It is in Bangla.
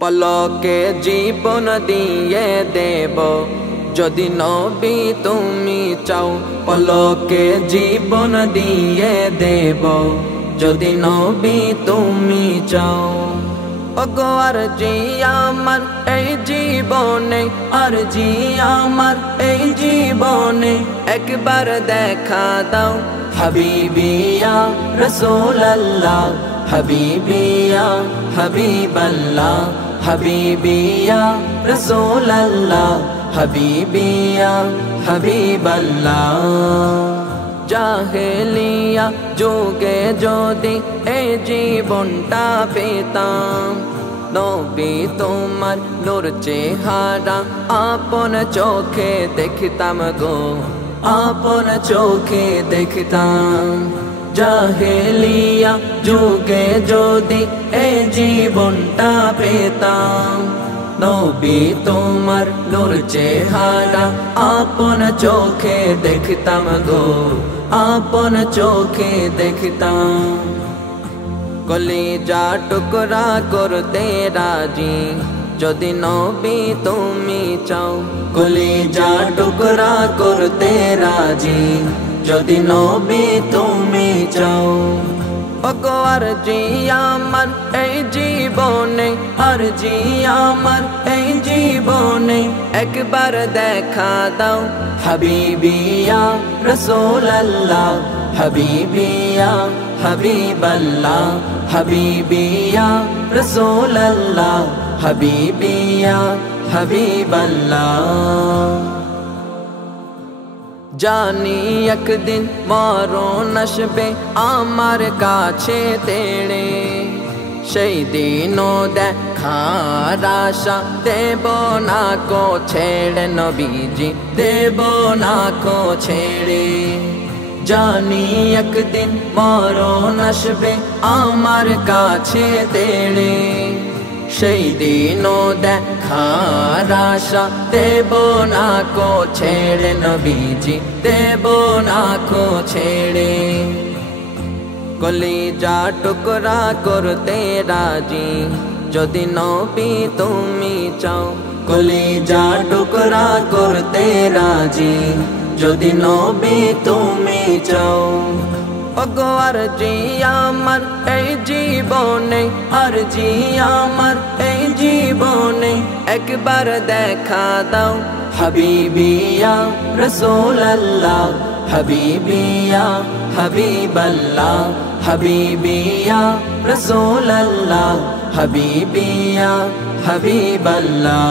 পলকে জীবন দিয়ে দেব যদি নবী তুমি চাও। পলকে জীবন দিয়ে দেব যদি নবী তুমি চাও। ওগো আরজি আমার এই জীবনে, আরজি আমার এই জীবনে, একবার দেখা দাও হাবিবিয়া রাসূলুল্লাহ, হাবিবিয়া হাবিবাল্লাহ, হাবিবিয়া রাসূলুল্লাহ, হাবিবিয়া হাবিবাল্লাহ। জাহেলিয়া যুগে যদি এই জীবনটা পেতাম, নবী তোমার নূর চেহারা আপন চোখে দেখতাম গো, আপন চোখে দেখতাম। জাহেলিয়া যুগে যদি এই জীবনটা পেতাম, নবী তোমার নূর চেহারা আপন চোখে দেখতাম গো, আপন চোখে দেখতাম। কলিজা টুকরা করতে রাজি যদি নবী তুমি চাও। কলিজা টুকরা করতে রাজি যদি নবী তুমি চাও। ওগো আরজি আমার এই জীবনে, আরজি আমার এই জীবনে, একবার দেখা দাও হাবিবিয়া রাসূলুল্লাহ, হাবিবিয়া হাবিবাল্লাহ, হাবিবিয়া রাসূলুল্লাহ, হাবিবিয়া হাবিবাল্লাহ। জানি একদিন মরণ আসবে আমার কাছে তেড়ে, সেই দিনও দেখার আশা দেব না কো ছেড়ে নবীজি, দেব না কো ছেড়ে। জানি একদিন মরণ আসবে আমার কাছে তেড়ে, সেই দিনও দেখার আশা দেব না কো ছেড়ে নবীজি, দেব না কো ছেড়ে। কলিজা টুকরা করতে রাজি যদি নবী তুমি চাও। কলিজা টুকরা করতে রাজি যদি নবী তুমি চাও। ওগো আরজি আমার এই জীবনে, আরজি আমার এই জীবনে, একবার দেখা দাও হাবিবিয়া রাসূলুল্লাহ, হাবিবিয়া হাবিবাল্লাহ, হাবিবিয়া রাসূলুল্লাহ, হাবিবিয়া হাবিবাল্লাহ।